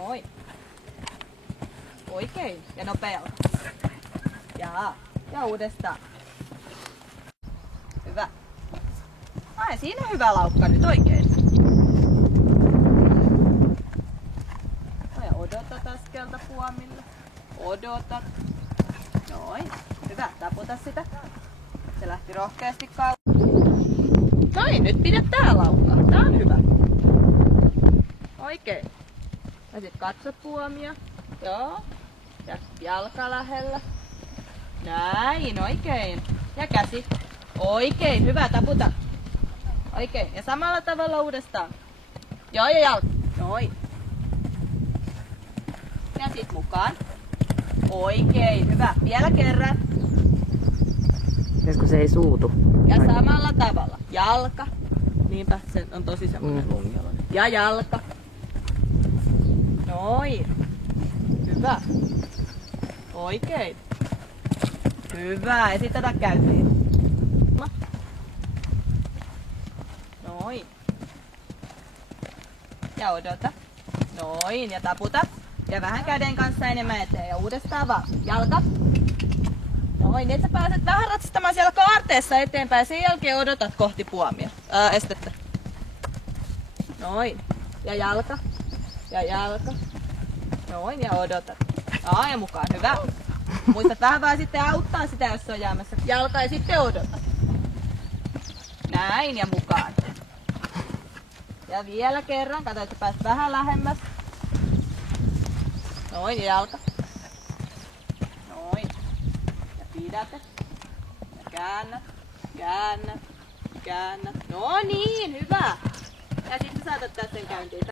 Noin. Oikein. Ja nopealla. Ja uudestaan. Hyvä. Ai, siinä on hyvä laukka nyt oikein. No ja odotat askelta puomille. Odotat. Noin. Hyvä. Taputa sitä. Se lähti rohkeasti kauan. Noin, nyt pidä tää laukka. Tää on hyvä. Oikein. Ja sit katso puomia. Joo. Ja jalka lähellä. Näin, oikein. Ja käsi. Oikein, hyvä, taputa. Oikein. Ja samalla tavalla uudestaan. Joo, ja jalka. Noin. Ja sit mukaan. Oikein, hyvä. Vielä kerran. Kun se ei suutu. Ja samalla tavalla. Jalka. Niinpä, se on tosi semmoinen lungioloinen. Ja jalka. Noin. Hyvä. Oikein. Hyvä. Ja sit tätä käytiin. Noin. Ja odota. Noin. Ja taputa. Ja vähän käden kanssa enemmän eteen. Ja uudestaan vaan. Jalka. Noin. Niin, että sä pääset vähän ratsastamaan siellä kaarteessa eteenpäin. Sen jälkeen odotat kohti puomia. Estettä. Noin. Ja jalka. Ja jalka. Noin. Ja odotat. Ja mukaan. Hyvä. Muistat vähän vaan sitten auttaa sitä, jos se on jäämässä. Jalka ja sitten odotat. Näin ja mukaan. Ja vielä kerran. Kato, että pääset vähän lähemmäs. Noin ja jalka. Noin. Ja pidätät. Ja käännät. Käännät. Käännät. No niin, hyvä. Ja sitten saatat sen käyntiin.